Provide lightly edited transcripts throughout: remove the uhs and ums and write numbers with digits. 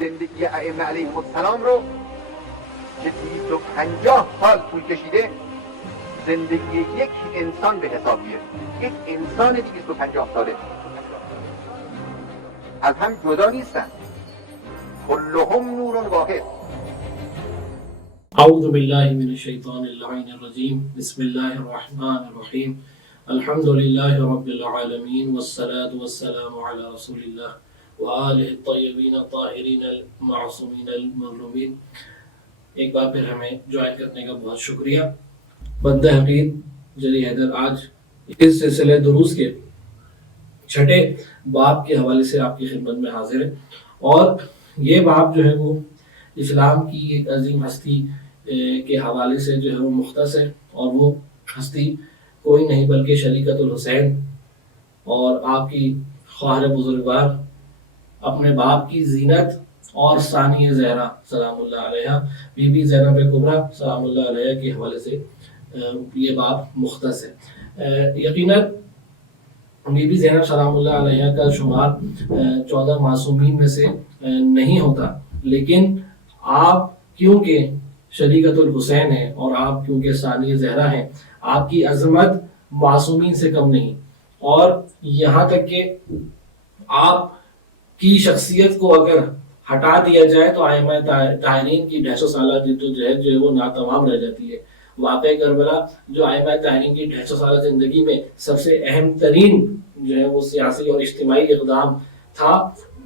زندگی ائمه علیهم السلام رو که 250 سال طول کشیده زندگی یک انسان به حساب میاد. یک انسان 250 ساله از هم جدا نیستن، كلهم نور واحد. اعوذ باللہ من الشیطان اللعین الرجیم. بسم اللہ الرحمن الرحیم. الحمد للہ رب العالمین والصلاة والسلام علی رسول اللہ وآلہ الطیبین الطاہرین المعصومین المظلومین. ایک بار پھر ہمیں جوائن کرنے کا بہت شکریہ. بندہ حقیر جلی حیدر آج اس سلسلے دروس کے چھٹے باب کے حوالے سے آپ کی خدمت میں حاضر ہے، اور یہ باب جو ہے وہ اسلام کی ایک عظیم ہستی کے حوالے سے جو ہے وہ مختص ہے، اور وہ ہستی کوئی نہیں بلکہ شریکت الحسین اور آپ کی خواہر بزرگوار اپنے باپ کی زینت اور ثانی زہرا سلام اللہ علیہ بی بی زینب کبریٰ سلام اللہ علیہ کے حوالے سے یہ باب مختص ہے. یقیناً بی بی زینب سلام اللہ علیہ کا شمار 14 معصومین میں سے نہیں ہوتا، لیکن آپ کیونکہ شریکت الحسین ہیں اور آپ کیونکہ ثانی زہرا ہیں، آپ کی عظمت معصومین سے کم نہیں، اور یہاں تک کہ آپ کی شخصیت کو اگر ہٹا دیا جائے تو ائمہ طاہرین کی 150 سالہ جدوجہد جو ہے وہ ناتمام رہ جاتی ہے. واقعہ کربلا جو ائمہ طاہرین کی 150 سالہ زندگی میں سب سے اہم ترین جو ہے وہ سیاسی اور اجتماعی اقدام تھا،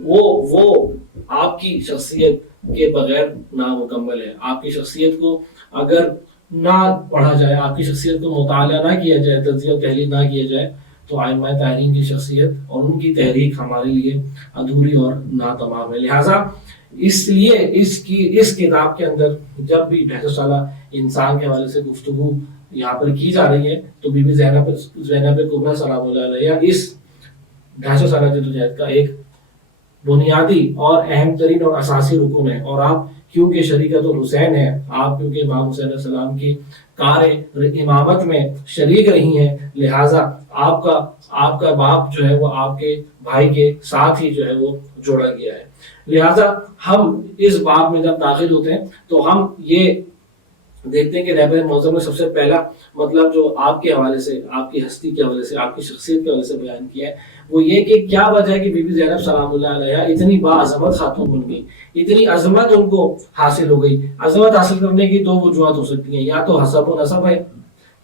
وہ آپ کی شخصیت کے بغیر نامکمل ہے. آپ کی شخصیت کو اگر نہ پڑھا جائے، آپ کی شخصیت کو مطالعہ نہ کیا جائے، تجزیہ و تحلیل نہ کیا جائے، تو ائمہ طاہرین کی شخصیت اور ان کی تحریک ہمارے لیے ادھوری اور ناتمام ہے. لہٰذا اس لیے اس کتاب کے اندر جب بھی 150 سالہ انسان کے حوالے سے گفتگو یہاں پر کی جا رہی ہے تو بی بی زینب کبریٰ سلام اللہ علیہ اس 150 سالہ جدوجہد کا ایک بنیادی اور اہم ترین اور اساسی رکن ہے. اور آپ کیونکہ شریکت الحسین ہیں، آپ کیونکہ امام حسین علیہ السلام کی کار امامت میں شریک رہی ہیں، لہٰذا آپ کا باپ جو ہے وہ آپ کے بھائی کے ساتھ ہی جو ہے وہ جوڑا گیا ہے. لہٰذا ہم اس باب میں جب داخل ہوتے ہیں تو ہم یہ دیکھتے ہیں کہ رہبر معظم نے سب سے پہلا مطلب جو آپ کے حوالے سے، آپ کی ہستی کے حوالے سے، آپ کی شخصیت کے حوالے سے بیان کیا ہے، وہ یہ کہ کیا وجہ ہے کہ بی بی زینب سلام اللہ علیہ اتنی باعظمت خاتون بن گئی، اتنی عظمت ان کو حاصل ہو گئی. عظمت حاصل کرنے کی دو وجوہات ہو سکتی ہیں، یا تو حسب و نسب ہے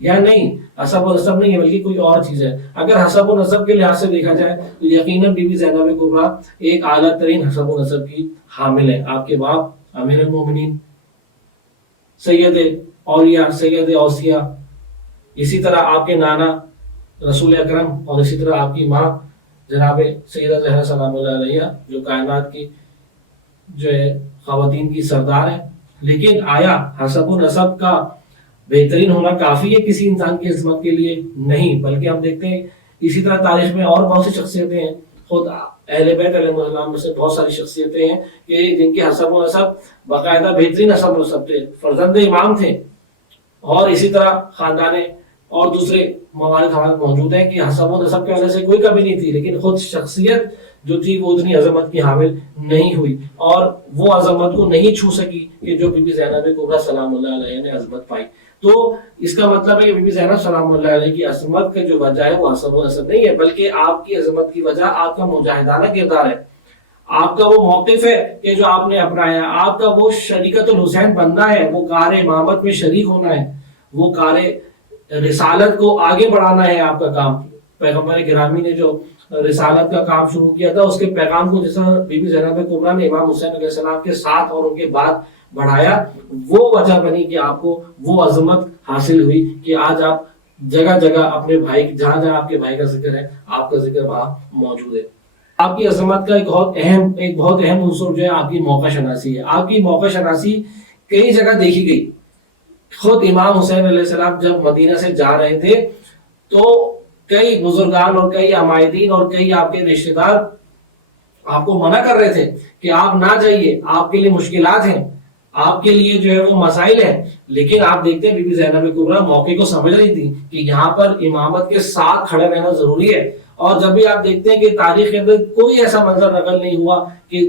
یا نہیں. حسب و نسب نہیں ہے بلکہ کوئی اور چیز ہے. اگر حسب و نسب کے لحاظ سے دیکھا جائے تو یقیناً بی بی زینب کبریٰ ایک اعلیٰ ترین حسب و نسب کی حامل ہے. آپ کے باپ امیر المومنین، سید اولیاء، سید اوصیاء، اسی طرح آپ کے نانا رسول اکرم، اور اسی طرح آپ کی ماں جناب سیدہ زہرا سلام اللہ علیہ جو کائنات کی جو ہے خواتین کی سردار ہیں. لیکن آیا حسب و نسب کا بہترین ہونا کافی ہے کسی انسان کی عظمت کے لیے؟ نہیں، بلکہ ہم دیکھتے ہیں اسی طرح تاریخ میں اور بہت سی شخصیتیں ہیں، خود اہل بیت علیہ السلام میں سے بہت ساری شخصیتیں ہیں کہ جن کے حسب و نسب باقاعدہ بہترین حسب و نسب تھے، فرزند امام تھے، اور اسی طرح خاندانے اور دوسرے موارد ہمارے موجود ہیں کہ حسب و نسب کے وجہ سے کوئی کمی نہیں تھی، لیکن خود شخصیت جو تھی وہ اتنی عظمت کی حامل نہیں ہوئی، اور وہ عظمت کو نہیں چھو سکی کہ جو بی بی زینب کبریٰ سلام اللہ علیہ نے عظمت پائی. تو اس کا مطلب ہے کہ بی بی زینب سلام اللہ علیہ کی عظمت کا جو وجہ ہے وہ حسب و نسب نہیں ہے، بلکہ آپ کی عظمت کی وجہ آپ کا مجاہدانہ کردار ہے، آپ کا وہ موقف ہے کہ جو آپ نے اپنایا، آپ کا وہ شریکت الحسین بننا ہے، وہ کار امامت میں شریک ہونا ہے، وہ کار رسالت کو آگے بڑھانا ہے آپ کا کام. پیغمبر گرامی نے جو رسالت کا کام شروع کیا تھا اس کے پیغام کو جس طرح بی بی زینب کبریٰ نے امام حسین علیہ السلام کے ساتھ اور ان کے بعد بڑھایا، وہ وجہ بنی کہ آپ کو وہ عظمت حاصل ہوئی کہ آج آپ جگہ جگہ اپنے بھائی، جہاں جہاں آپ کے بھائی کا ذکر ہے آپ کا ذکر وہاں موجود ہے. آپ کی عظمت کا ایک بہت اہم عنصر جو ہے آپ کی موقع شناسی ہے. آپ کی موقع شناسی کئی جگہ دیکھی گئی. خود امام حسین علیہ السلام جب مدینہ سے جا رہے تھے تو کئی بزرگان اور کئی عمائدین اور کئی آپ کے رشتہ دار آپ کو منع کر رہے تھے کہ آپ نہ جائیے، آپ کے لیے مشکلات ہیں، آپ کے لیے جو ہے وہ مسائل ہیں. لیکن آپ دیکھتے ہیں بی بی زینب کبریٰ موقع کو سمجھ رہی تھی کہ یہاں پر امامت کے ساتھ کھڑے رہنا ضروری ہے. اور جب بھی آپ دیکھتے ہیں کہ تاریخ کے اندر کوئی ایسا منظر نقل نہیں ہوا کہ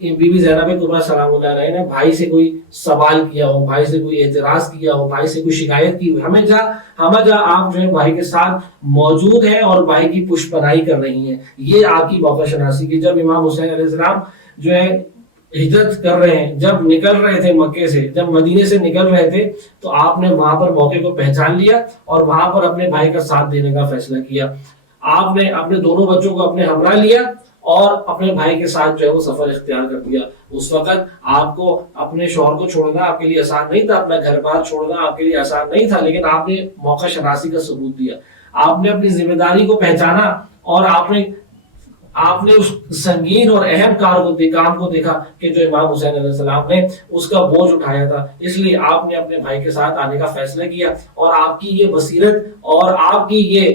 بی بی زینب کبریٰ سلام اللہ علیہ نے بھائی سے کوئی سوال کیا ہو، بھائی سے کوئی اعتراض کیا ہو، بھائی سے کوئی شکایت کی ہو، ہمیشہ آپ جو ہے بھائی کے ساتھ موجود ہیں اور بھائی کی پشت پناہی کر رہی ہیں. یہ آپ کی موقع شناسی کی. جب امام حسین علیہ السلام جو ہے ہجرت کر رہے ہیں، جب نکل رہے تھے مکے سے، جب مدینے سے نکل رہے تھے، تو آپ نے وہاں پر موقع کو پہچان لیا اور وہاں پر اپنے بھائی کا ساتھ دینے کا فیصلہ کیا. آپ نے اپنے دونوں بچوں کو اپنے ہمراہ لیا اور اپنے بھائی کے ساتھ جو ہے وہ سفر اختیار کر دیا. اس وقت آپ کو اپنے شوہر کو چھوڑنا آپ کے لیے آسان نہیں تھا، اپنا گھر بار چھوڑنا آپ کے لیے آسان نہیں تھا، لیکن آپ نے موقع شناسی کا ثبوت دیا. آپ نے اپنی ذمہ داری کو پہچانا اور آپ نے اس سنگین اور اہم کام کو دیکھا کہ جو امام حسین علیہ السلام نے اس کا بوجھ اٹھایا تھا. اس لیے آپ نے اپنے بھائی کے ساتھ آنے کا فیصلہ کیا اور آپ کی یہ بصیرت اور آپ کی یہ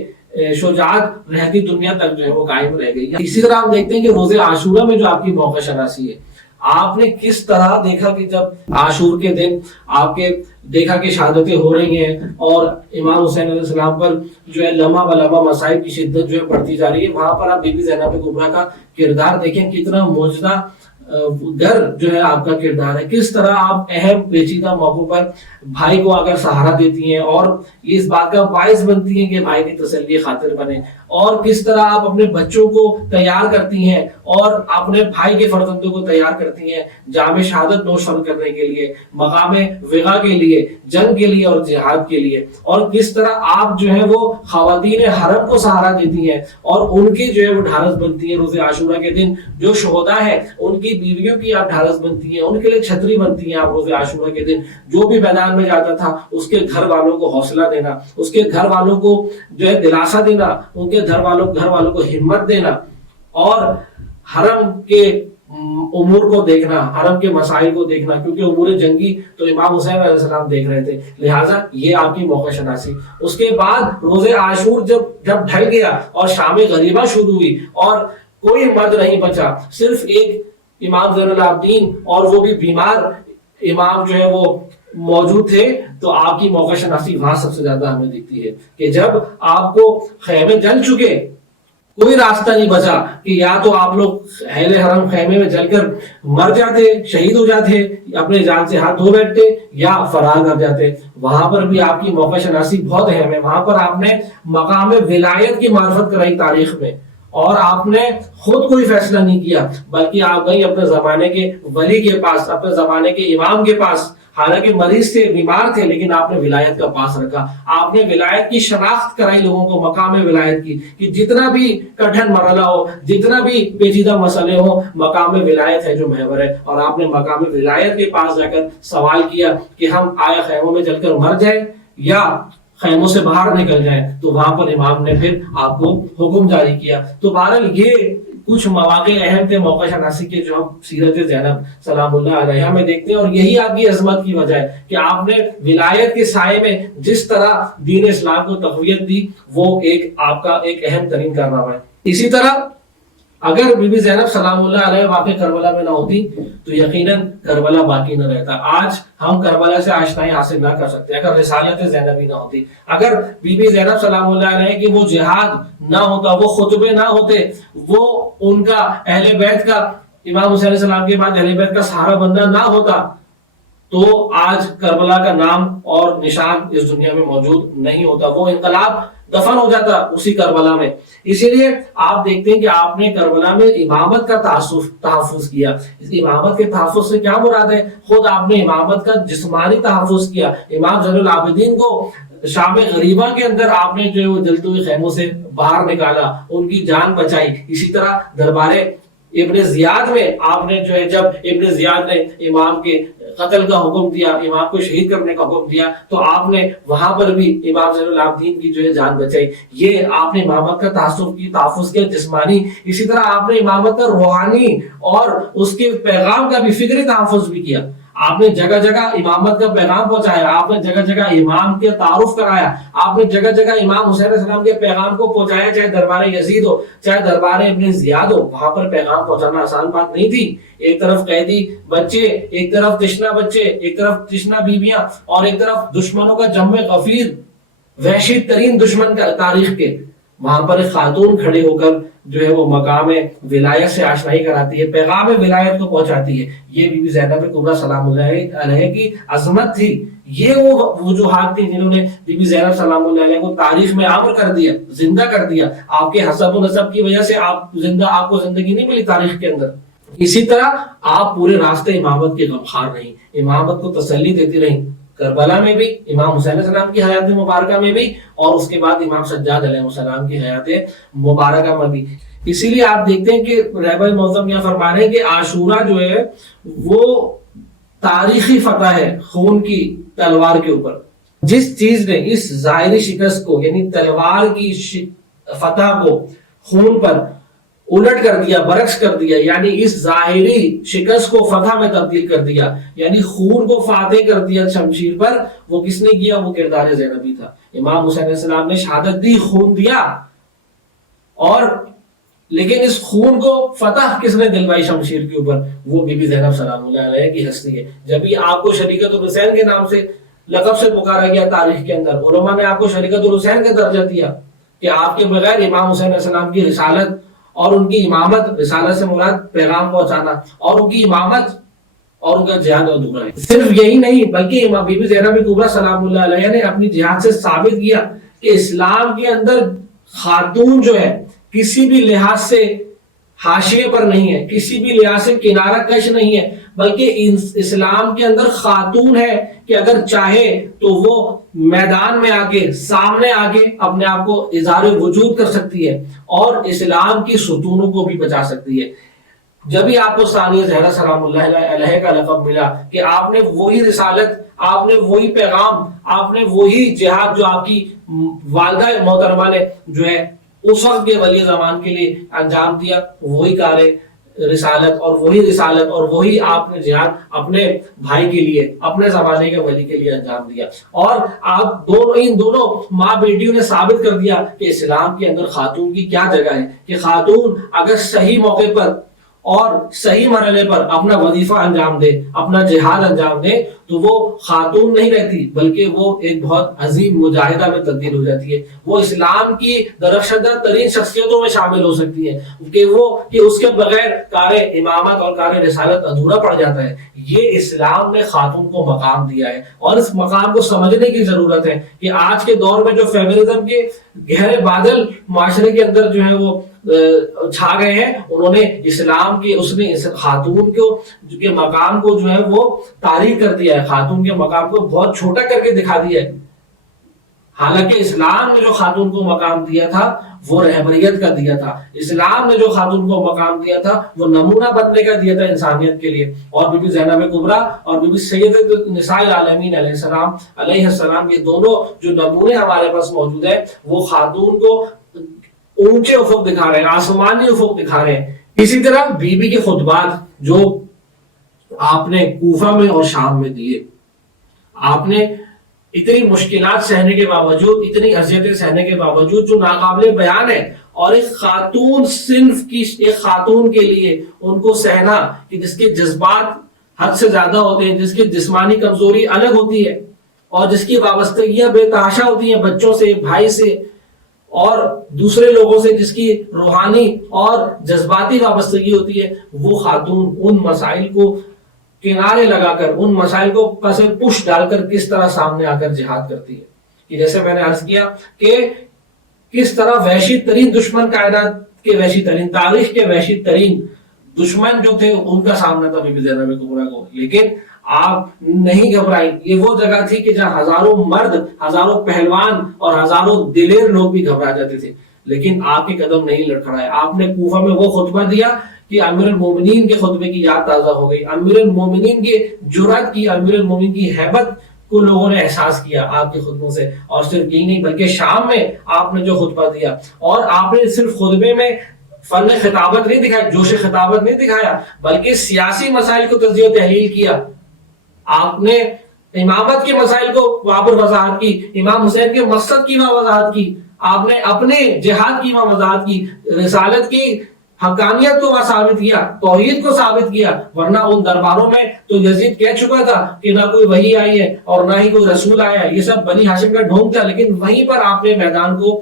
شجاعت رہتی دنیا تک جو ہے وہ قائم رہ گئی. اسی طرح ہم دیکھتے ہیں کہ روزے عاشورہ میں جو آپ کی موقع شناسی ہے، آپ نے کس طرح دیکھا کہ جب عاشور کے دن آپ کے دیکھا کہ شہادتیں ہو رہی ہیں اور امام حسین علیہ السلام پر جو ہے لمحہ بلمحہ مصائب کی شدت جو ہے بڑھتی جا رہی ہے. وہاں پر آپ بی بی زینب کبریٰ کا کردار دیکھیں، کتنا موجودہ گھر جو ہے آپ کا کردار ہے، کس طرح آپ اہم پیچیدہ موقعوں پر بھائی کو اگر سہارا دیتی ہیں اور یہ اس بات کا باعث بنتی ہیں کہ بھائی کی تسلی خاطر بنے، اور کس طرح آپ اپنے بچوں کو تیار کرتی ہیں اور اپنے بھائی کے فرزندوں کو تیار کرتی ہیں جام شہادت نوش کرنے کے لیے، مقام وغا کے لیے، جنگ کے لیے اور جہاد کے لیے، اور کس طرح آپ جو ہے وہ خواتین حرم کو سہارا دیتی ہیں اور ان کی جو ہے وہ ڈھارس بنتی ہیں. روز عاشورہ کے دن جو شہداء ہیں ان کی بیویوں کی آپ ڈھارس بنتی ہیں، ان کے لیے چھتری بنتی ہیں آپ روز عاشورہ کے دن. جو بھی میدان میں جاتا تھا اس کے گھر والوں کو حوصلہ دینا، اس کے گھر والوں کو جو ہے دلاسا دینا، ان کے گھر والوں کو ہمت دینا اور حرم کے امور کو دیکھنا، حرم کے مسائل کو دیکھنا، کیونکہ امور جنگی تو امام حسین علیہ السلام دیکھ رہے تھے، لہٰذا یہ آپ کی موقع شناسی. اس کے بعد روزے عاشور جب ڈھل گیا اور شام غریبہ شروع ہوئی اور کوئی مرد نہیں بچا، صرف ایک امام زین العابدین اور وہ بھی بیمار امام جو ہے وہ موجود تھے، تو آپ کی موقع شناسی وہاں سب سے زیادہ ہمیں دکھتی ہے کہ جب آپ کو خیمے جل چکے، کوئی راستہ نہیں بچا کہ یا تو آپ لوگ اہل حرم خیمے میں جل کر مر جاتے، شہید ہو جاتے، اپنے جان سے ہاتھ دھو بیٹھتے یا فرار کر جاتے. وہاں پر بھی آپ کی موقع شناسی بہت اہم ہے. وہاں پر آپ نے مقام ولایت کی معرفت کرائی تاریخ میں، اور آپ نے خود کوئی فیصلہ نہیں کیا بلکہ آپ گئی اپنے زمانے کے ولی کے پاس، اپنے زمانے کے امام کے پاس. حالانکہ مریض تھے، بیمار تھے، لیکن آپ نے ولایت کا پاس رکھا. آپ نے ولایت کی شناخت کرائی لوگوں کو، مقام ولایت کی، کہ جتنا بھی کٹھن مرحلہ ہو، جتنا بھی پیچیدہ مسئلے ہو، مقام ولایت ہے جو محور ہے. اور آپ نے مقام ولایت کے پاس جا کر سوال کیا کہ ہم آیا خیموں میں جل کر مر جائیں یا خیموں سے باہر نکل جائیں. تو وہاں پر امام نے پھر آپ کو حکم جاری کیا. تو بہرحال یہ کچھ مواقع اہم تھے موقع شناسی کے جو ہم سیرت زینب سلام اللہ علیہا میں دیکھتے ہیں، اور یہی آپ کی عظمت کی وجہ ہے کہ آپ نے ولایت کے سائے میں جس طرح دین اسلام کو تقویت دی، وہ آپ کا ایک اہم ترین کارنامہ ہے. اسی طرح اگر بی بی زینب سلام اللہ علیہ واقع کربلا میں نہ ہوتی تو یقیناً کربلا باقی نہ رہتا. آج ہم کربلا سے آشنائی حاصل نہ کر سکتے اگر رسالت زینبی نہ ہوتی. اگر بی بی زینب سلام اللہ علیہ کی وہ جہاد نہ ہوتا، وہ خطبے نہ ہوتے، وہ ان کا اہل بیت کا، امام حسین علیہ السلام کے بعد اہل بیت کا سہارا بندہ نہ ہوتا، تو آج کربلا کا نام اور نشان اس دنیا میں موجود نہیں ہوتا. وہ انقلاب دفن ہو جاتا اسی کربلا میں. اسی لیے آپ دیکھتے ہیں کہ آپ نے کربلا میں امامت کا تحفظ کیا. اس امامت کے تحفظ سے کیا مراد ہے؟ خود آپ نے امامت کا جسمانی تحفظ کیا. امام زین العابدین کو شام غریبہ کے اندر آپ نے جو ہے وہ جلتے ہوئے خیموں سے باہر نکالا، ان کی جان بچائی. اسی طرح دربار ابن زیاد میں آپ نے جو ہے جب ابن زیاد نے امام کے قتل کا حکم دیا، امام کو شہید کرنے کا حکم دیا، تو آپ نے وہاں پر بھی امام زین العابدین کی جو ہے جان بچائی. یہ آپ نے امامت کا تحفظ کیا جسمانی. اسی طرح آپ نے امامت کا روحانی اور اس کے پیغام کا بھی فکری تحفظ بھی کیا. آپ نے جگہ جگہ امامت کا پیغام پہنچایا، آپ نے جگہ جگہ امام کے تعارف کرایا، آپ نے جگہ جگہ امام حسین علیہ السلام کے پیغام کو پہنچایا، چاہے دربار یزید ہو، چاہے دربار ابن زیاد ہو. وہاں پر پیغام پہنچانا آسان بات نہیں تھی. ایک طرف قیدی بچے، ایک طرف تشنہ بچے، ایک طرف تشنہ بیویاں، اور ایک طرف دشمنوں کا جم غفیر، وحشی ترین دشمن کا تاریخ کے، وہاں پر ایک خاتون کھڑے ہو کر جو ہے وہ مقام ولایت سے آشنائی کراتی ہے، پیغام ولایت کو پہنچاتی ہے۔ یہ بی بی زینب کبریٰ سلام اللہ علیہ کی عظمت تھی۔ یہ وہ وجوہات تھی جنہوں نے بی بی زینب سلام اللہ علیہ کو تاریخ میں عامر کر دیا، زندہ کر دیا۔ آپ کے حسب و نسب کی وجہ سے آپ کو زندگی نہیں ملی تاریخ کے اندر۔ اسی طرح آپ پورے راستے امامت کے غمخوار رہیں، امامت کو تسلی دیتی رہیں، کربلا میں بھی، امام حسین علیہ السلام کی حیات مبارکہ میں بھی، اور اس کے بعد امام سجاد علیہ السلام کی حیات مبارکہ میں بھی۔ اسی لیے آپ دیکھتے ہیں کہ رہبر معظم یہاں فرما رہے ہیں کہ عاشورہ جو ہے وہ تاریخی فتح ہے خون کی تلوار کے اوپر۔ جس چیز نے اس ظاہری شکست کو، یعنی تلوار کی فتح کو خون پر الٹ کر دیا، برعکس کر دیا، یعنی اس ظاہری شکست کو فتح میں تبدیل کر دیا، یعنی خون کو فاتح کر دیا شمشیر پر، وہ کس نے کیا؟ وہ کردار زینبی تھا۔ امام حسین علیہ السلام نے شہادت دی، خون دیا، اور لیکن اس خون کو فتح کس نے دلوائی شمشیر کے اوپر؟ وہ بی بی زینب سلام اللہ علیہ کی ہستی ہے۔ جبھی آپ کو شریکت الحسین کے نام سے لقب سے پکارا گیا تاریخ کے اندر، علماء نے آپ کو شریکت الحسین کا درجہ دیا کہ آپ کے بغیر امام حسین علیہ السلام کی رسالت اور ان کی امامت، رسالت سے مراد پیغام پہنچانا، اور ان کی امامت اور ان کا جہاد ادھورا ہے۔ صرف یہی نہیں بلکہ امام بی بی زینب کبریٰ سلام اللہ علیہ نے اپنی جہاد سے ثابت کیا کہ اسلام کے اندر خاتون جو ہے کسی بھی لحاظ سے حاشیے پر نہیں ہے، کسی بھی لحاظ سے کنارہ کش نہیں ہے، بلکہ اسلام کے اندر خاتون ہے کہ اگر چاہے تو وہ میدان میں آ کے، سامنے آ کے اپنے آپ کو اظہار وجود کر سکتی ہے اور اسلام کی ستونوں کو بھی بچا سکتی ہے۔ جبھی آپ کو ثانیہ زہرا سلام اللہ علیہ کا لقب ملا کہ آپ نے وہی رسالت، آپ نے وہی پیغام، آپ نے وہی جہاد جو آپ کی والدہ محترمہ نے جو ہے اس وقت کے ولی زمان کے لیے انجام دیا، وہی کار رسالت اور وہی آپ نے جہاد اپنے بھائی کے لیے، اپنے زمانے کے ولی کے لیے انجام دیا۔ اور آپ ان دونوں ماں بیٹیوں نے ثابت کر دیا کہ اسلام کے اندر خاتون کی کیا جگہ ہے، کہ خاتون اگر صحیح موقع پر اور صحیح مرحلے پر اپنا وظیفہ انجام دے، اپنا جہاد انجام دے، تو وہ خاتون نہیں رہتی بلکہ وہ ایک بہت عظیم مجاہدہ میں تبدیل ہو جاتی ہے۔ وہ اسلام کی درخشدہ ترین شخصیتوں میں شامل ہو سکتی ہے کہ اس کے بغیر کار امامت اور کار رسالت ادھورا پڑ جاتا ہے۔ یہ اسلام نے خاتون کو مقام دیا ہے، اور اس مقام کو سمجھنے کی ضرورت ہے کہ آج کے دور میں جو فیمنزم کے گہرے بادل معاشرے کے اندر جو ہے وہ چھا گئے ہیں، انہوں نے اسلام کی اس نے خاتون کے مقام کو جو ہے وہ تاریک کر دیا ہے، خاتون کے مقام کو بہت چھوٹا کر کے دکھا دیا ہے۔ حالانکہ اسلام نے جو خاتون کو مقام دیا تھا وہ رہبریت کا دیا تھا، اسلام نے جو خاتون کو مقام دیا تھا وہ نمونہ بننے کا دیا تھا انسانیت کے لیے۔ اور بی بی زینب کبریٰ اور بی بی سیدۃ نساء العالمین علیہ السلام، یہ دونوں جو نمونے ہمارے پاس موجود ہیں، وہ خاتون کو اونچے افق دکھا رہے ہیں، آسمانی افق دکھا رہے ہیں۔ اسی طرح بی بی کے خطبات جو آپ نے کوفہ میں اور شام میں دیے، آپ نے اتنی مشکلات سہنے کے باوجود، اتنی اذیتیں سہنے کے باوجود، جو ناقابل بیان ہے، اور ایک خاتون صنف کی، ایک خاتون کے لیے ان کو سہنا کہ جس کے جذبات حد سے زیادہ ہوتے ہیں، جس کی جسمانی کمزوری الگ ہوتی ہے، اور جس کی وابستگیاں بے تحاشا ہوتی ہیں بچوں سے، بھائی سے اور دوسرے لوگوں سے، جس کی روحانی اور جذباتی وابستگی ہوتی ہے، وہ خاتون ان مسائل کو کنارے لگا کر، ان مسائل کو پس پش ڈال کر کس طرح سامنے آ کر جہاد کرتی ہے۔ کہ جیسے میں نے عرض کیا کہ کس طرح وحشی ترین دشمن کائنات کے، وحشی ترین تاریخ کے وحشی ترین دشمن جو تھے ان کا سامنا تھا بی بی زینب کبریٰ کو، لیکن آپ نہیں گھبرائیں۔ یہ وہ جگہ تھی کہ جہاں ہزاروں مرد، ہزاروں پہلوان اور ہزاروں دلیر لوگ بھی گھبرا جاتے تھے، لیکن آپ کے قدم نہیں لڑکھڑائے۔ آپ نے کوفہ میں وہ خطبہ دیا کہ امیر المومنین کے خطبے کی یاد تازہ ہو گئی، امیر المومنین کی جرأت کی، امیر المومنین کی ہیبت کو لوگوں نے احساس کیا آپ کے خطبوں سے۔ اور صرف یہی نہیں بلکہ شام میں آپ نے جو خطبہ دیا، اور آپ نے صرف خطبے میں فن خطابت نہیں دکھایا، جوش خطابت نہیں دکھایا، بلکہ سیاسی مسائل کو تجزیہ و تحلیل کیا۔ آپ نے امامت کے مسائل کو وہاں پر وضاحت کی، امام حسین کے مقصد کی وہاں وضاحت کی، آپ نے اپنے جہاد کی وہاں وضاحت کی، رسالت کی حقانیت کو وہاں ثابت کیا، توحید کو ثابت کیا۔ ورنہ ان درباروں میں تو یزید کہہ چکا تھا کہ نہ کوئی وحی آئی ہے اور نہ ہی کوئی رسول آیا ہے، یہ سب بنی ہاشم کا ڈھونگ تھا، لیکن وہیں پر آپ نے میدان کو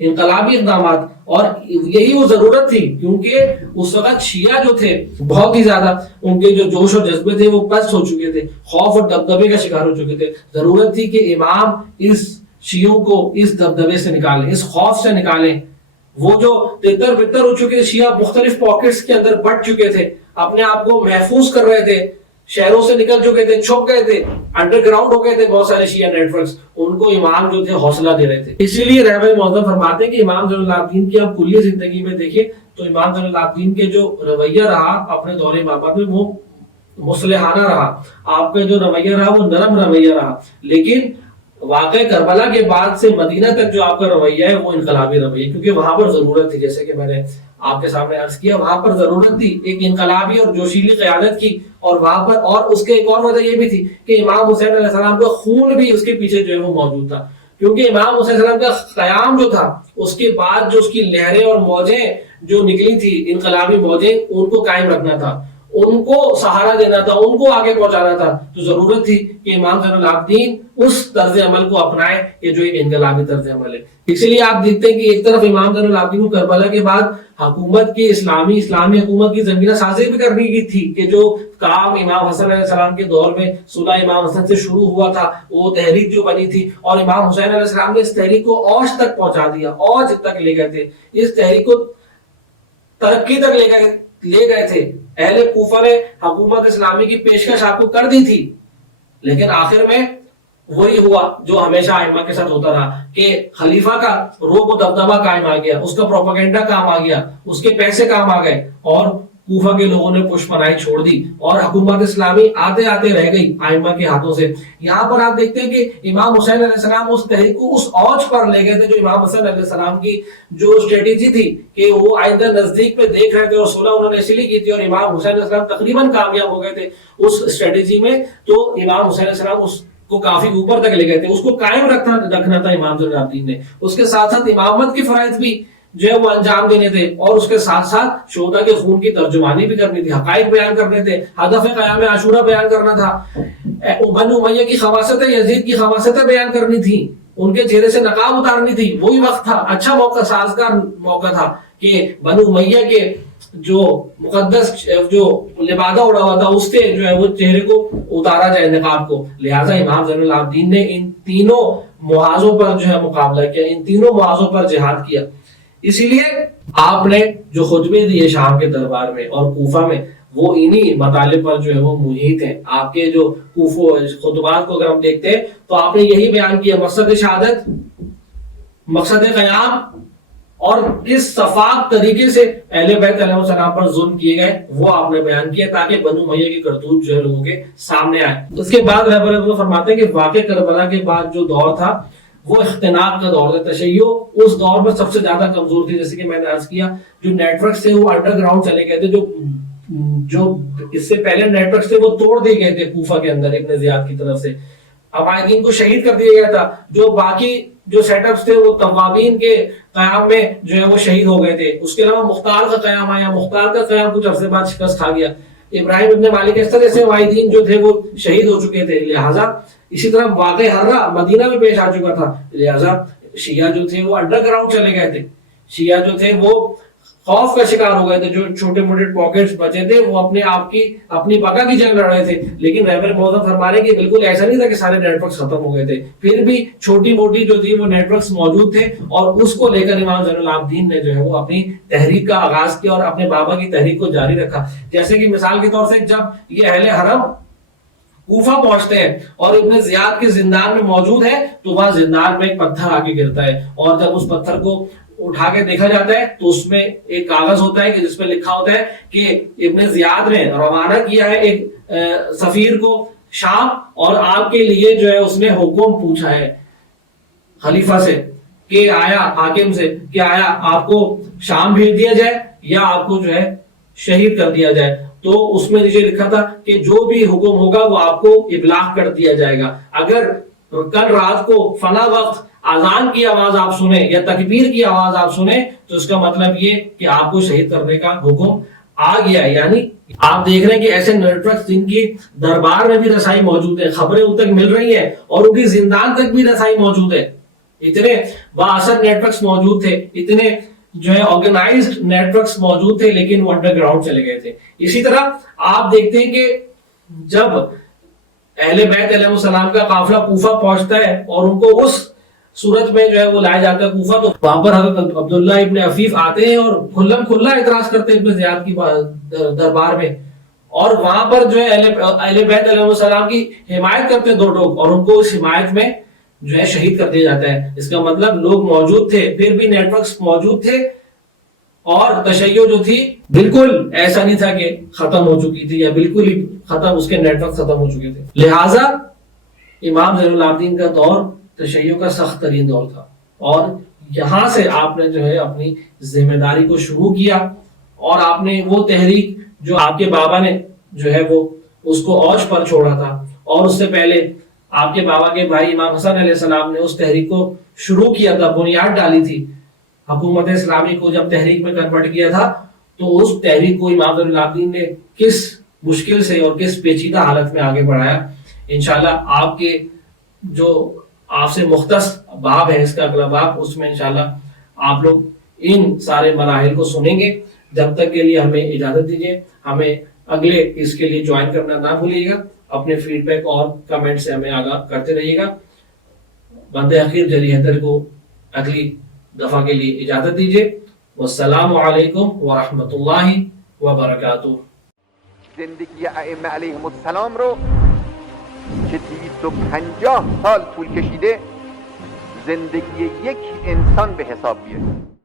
انقلابی اقدامات. اور یہی وہ ضرورت تھی کیونکہ اس وقت شیعہ جو تھے بہت ہی زیادہ ان کے جو جوش اور جذبے تھے وہ پست ہو چکے تھے, خوف اور دبدبے کا شکار ہو چکے تھے. ضرورت تھی کہ امام اس شیعوں کو اس دبدبے سے نکالیں, اس خوف سے نکالیں. وہ جو تتر بتر ہو چکے شیعہ مختلف پاکٹس کے اندر بٹ چکے تھے, اپنے آپ کو محفوظ کر رہے تھے, شہروں سے نکل چکے تھے, چھپ گئے تھے, انڈر گراؤنڈ ہو گئے تھے بہت سارے شیعہ نیٹ ورکس, ان کو امام جو تھے حوصلہ دے رہے تھے. اسی لیے رہبر معظم فرماتے ہیں کہ امام زین العابدین کی آپ کلی زندگی میں دیکھیں تو امام زین العابدین کے جو رویہ رہا اپنے دور امامت میں وہ مصلحانہ رہا. آپ کا جو رویہ رہا وہ نرم رویہ رہا, لیکن واقع کربلا کے بعد سے مدینہ تک جو آپ کا رویہ ہے وہ انقلابی رویہ, کیونکہ وہاں پر ضرورت تھی, جیسے کہ میں نے آپ کے سامنے عرض کیا, وہاں پر ضرورت تھی ایک انقلابی اور جوشیلی قیادت کی. اور وہاں پر اور اس کے ایک اور وجہ یہ بھی تھی کہ امام حسین علیہ السلام کا خون بھی اس کے پیچھے جو ہے وہ موجود تھا, کیونکہ امام حسین علیہ السلام کا قیام جو تھا اس کے بعد جو اس کی لہریں اور موجیں جو نکلی تھی انقلابی موجیں, ان کو قائم رکھنا تھا, ان کو سہارا دینا تھا, ان کو آگے پہنچانا تھا. تو ضرورت تھی کہ امام زین العابدین اس طرز عمل کو اپنائے کہ جو ایک انقلابی طرز عمل ہے. اسی لیے آپ دیکھتے ہیں کہ ایک طرف امام زین العابدین کو کربلا کے بعد حکومت کی اسلامی حکومت کی زمینہ سازی بھی کرنی کی تھی, کہ جو کام امام حسن علیہ السلام کے دور میں صلح امام حسن سے شروع ہوا تھا, وہ تحریک جو بنی تھی, اور امام حسین علیہ السلام نے اس تحریک کو اوج تک پہنچا دیا, اوج تک لے گئے تھے, اس تحریک کو ترقی تک لے گئے تھے. اہل کوفہ نے حکومت اسلامی کی پیشکش آپ کو کر دی تھی, لیکن آخر میں وہی ہوا جو ہمیشہ ائمہ کے ساتھ ہوتا رہا کہ خلیفہ کا روب و دبدبہ قائم آ گیا, اس کا پروپیگنڈا کام آ گیا, اس کے پیسے کام آ گئے, اور کوفہ کے لوگوں نے پشت پناہی چھوڑ دی, اور حکومت اسلامی آتے آتے رہ گئی ائمہ کے ہاتھوں سے. یہاں پر آپ دیکھتے ہیں کہ امام حسین علیہ السلام اس تحریک کو اس اوج پر لے گئے تھے جو امام حسین علیہ السلام کی جو اسٹریٹجی تھی کہ وہ آئندہ نزدیک پہ دیکھ رہے تھے, اور صلح انہوں نے اس لیے کی تھی, اور امام حسین علیہ السلام تقریباً کامیاب ہو گئے تھے اس اسٹریٹجی میں. تو امام حسین علیہ السلام اس کو کافی اوپر تک لے گئے تھے, اس کو قائم رکھنا تھا امام زین العابدین نے. اس کے ساتھ ساتھ امامت کی فرائض بھی جو ہے وہ انجام دینے تھے, اور اس کے ساتھ ساتھ شہداء کے خون کی ترجمانی بھی کرنی تھی, حقائق بیان کرنے تھے, ہدف قیام عاشورہ بیان کرنا تھا, بنو امیہ کی خواصتیں, یزید کی خواصتیں بیان کرنی تھی, ان کے چہرے سے نقاب اتارنی تھی. وہی وقت تھا, اچھا موقع, سازگار موقع تھا کہ بنو امیہ کے جو مقدس جو لبادہ اڑا ہوا تھا اس سے جو ہے وہ چہرے کو اتارا جائے, نقاب کو. لہٰذا امام زین العابدین نے ان تینوں محاذوں پر جو ہے مقابلہ کیا, ان تینوں محاذوں پر جہاد کیا. اسی لیے آپ نے جو خطبے دیے شام کے دربار میں اور کوفہ میں, وہ انہی مطالب پر جو ہے وہ محیط ہیں. آپ کے جو خطبات کو اگر ہم دیکھتے ہیں تو آپ نے یہی بیان کیا, مقصد شہادت, مقصد قیام, اور کس شفاف طریقے سے اہل بیت علیہ السلام پر ظلم کیے گئے وہ آپ نے بیان کیا, تاکہ بنو امیہ کی کرتوت جو ہے لوگوں کے سامنے آئے. اس کے بعد رہبر فرماتے ہیں کہ واقع کربلا کے بعد جو دور تھا وہ اختناق کا دور تھا. تشیع اس دور میں سب سے زیادہ کمزور تھی, جیسے کہ میں نے عرض کیا, جو نیٹ ورکس تھے وہ انڈر گراؤنڈ چلے گئے تھے, جو اس سے پہلے نیٹ ورکس تھے وہ توڑ دیے گئے تھے کوفہ کے اندر ابن زیاد کی طرف سے, عبائدین کو شہید کر دیا گیا تھا, جو باقی جو سیٹ اپس تھے وہ توابین کے قیام میں جو ہے وہ شہید ہو گئے تھے. اس کے علاوہ مختار کا قیام آیا, مختار کا قیام کچھ عرصے بعد شکست کھا گیا. ابراہیم ابن مالک اس طرح سے عبائدین جو تھے وہ شہید ہو چکے تھے. لہٰذا اسی طرح واقع حرہ مدینہ میں پیش آ چکا تھا. لہٰذا شیعہ جو تھے وہ انڈر گراؤنڈ چلے گئے تھے, شیعہ جو تھے وہ خوف کا شکار ہو گئے تھے. جو چھوٹے موٹے پاکٹس بچے تھے وہ اپنی بقا کی جنگ لڑ رہے تھے. لیکن رہبر معظم فرما رہے ہیں کہ بالکل ایسا نہیں تھا کہ سارے نیٹ ورکس ختم ہو گئے تھے, پھر بھی چھوٹی موٹی جو تھی وہ نیٹ ورکس موجود تھے, اور اس کو لے کر امام زین العابدین نے جو ہے وہ اپنی تحریک کا آغاز کیا اور اپنے بابا کی تحریک کو جاری رکھا. جیسے کہ مثال کے طور سے جب یہ اہل حرم کوفہ پہنچتے ہیں اور ابن زیاد کے زندان میں موجود ہے تو وہاں زندان میں ایک پتھر آ کے گرتا ہے, اور جب اس پتھر کو اٹھا کے دیکھا جاتا ہے تو اس میں ایک کاغذ ہوتا ہے کہ جس پہ لکھا ہوتا ہے کہ ابن زیاد نے روانہ کیا ہے ایک سفیر کو شام, اور آپ کے لیے جو ہے اس نے حکم پوچھا ہے خلیفہ سے کہ آیا, حاکم سے کہ آیا آپ کو شام بھیج دیا جائے یا آپ کو جو ہے شہید کر دیا جائے. تو اس میں نیچے لکھا تھا کہ جو بھی حکم ہوگا وہ آپ کو ابلاغ کر دیا جائے گا. اگر کل رات کو فلاں وقت اذان کی آواز آپ سنیں یا تکبیر کی آواز آپ سنیں تو اس کا مطلب یہ کہ آپ کو شہید کرنے کا حکم آ گیا ہے. یعنی آپ دیکھ رہے ہیں کہ ایسے نیٹ ورک جن کی دربار میں بھی رسائی موجود ہے, خبریں ان تک مل رہی ہیں, اور ان کی زندان تک بھی رسائی موجود ہے. اتنے بااثر نیٹ ورکس موجود تھے, اتنے جو ہے آرگنائزڈ نیٹ ورکس موجود تھے, لیکن وہ انڈر گراؤنڈ چلے گئے تھے. اسی طرح آپ دیکھتے ہیں کہ جب اہل بیت علیہ السلام کا قافلہ کوفہ پہنچتا ہے اور ان کو اس صورت میں جو ہے وہ لایا جاتا ہے کوفہ, تو وہاں پر حضرت عبداللہ ابن عفیف آتے ہیں اور کھلم کھلا اعتراض کرتے ہیں ابن زیاد کی دربار میں, اور وہاں پر جو ہے اہل بیت علیہ السلام کی حمایت کرتے ہیں دو لوگ, اور ان کو اس حمایت میں جو ہے شہید کر دیا جاتا ہے. اس کا مطلب لوگ موجود تھے, پھر بھی نیٹ ورکس موجود تھے, اور تشیع جو تھی بالکل ایسا نہیں تھا کہ ختم ہو چکی تھی یا بالکل ہی ختم, اس کے نیٹ ورک ختم ہو چکے تھے. لہٰذا امام زین العابدین کا دور تشیع کا سخت ترین دور تھا, اور یہاں سے آپ نے جو ہے اپنی ذمہ داری کو شروع کیا, اور آپ نے وہ تحریک جو آپ کے بابا نے جو ہے وہ اس کو اوج پر چھوڑا تھا, اور اس سے پہلے آپ کے بابا کے بھائی امام حسن علیہ السلام نے اس تحریک کو شروع کیا تھا, بنیاد ڈالی تھی. حکومت اسلامی کو جب تحریک میں کنورٹ کیا تھا, تو اس تحریک کو امام زین العابدین نے کس مشکل سے اور کس پیچیدہ حالت میں آگے بڑھایا. انشاءاللہ آپ کے جو آپ سے مختص باب ہے, اس کا اگلا باب, اس میں انشاءاللہ آپ لوگ ان سارے مراحل کو سنیں گے. جب تک کے لیے ہمیں اجازت دیجیے, ہمیں اگلے اس کے لیے جوائن کرنا نہ بھولیے گا. اپنے فیڈ بیک اور کمنٹ سے ہمیں آگاہ کرتے رہیے گا. بندے اخیر جلی حیدر کو اگلی دفعہ کے لیے اجازت دیجیے. والسلام علیکم ورحمۃ اللہ وبرکاتہ. زندگی ائمه علیهم السلام رو که 250 سال طول کشیده زندگی یک انسان به حساب بیارید.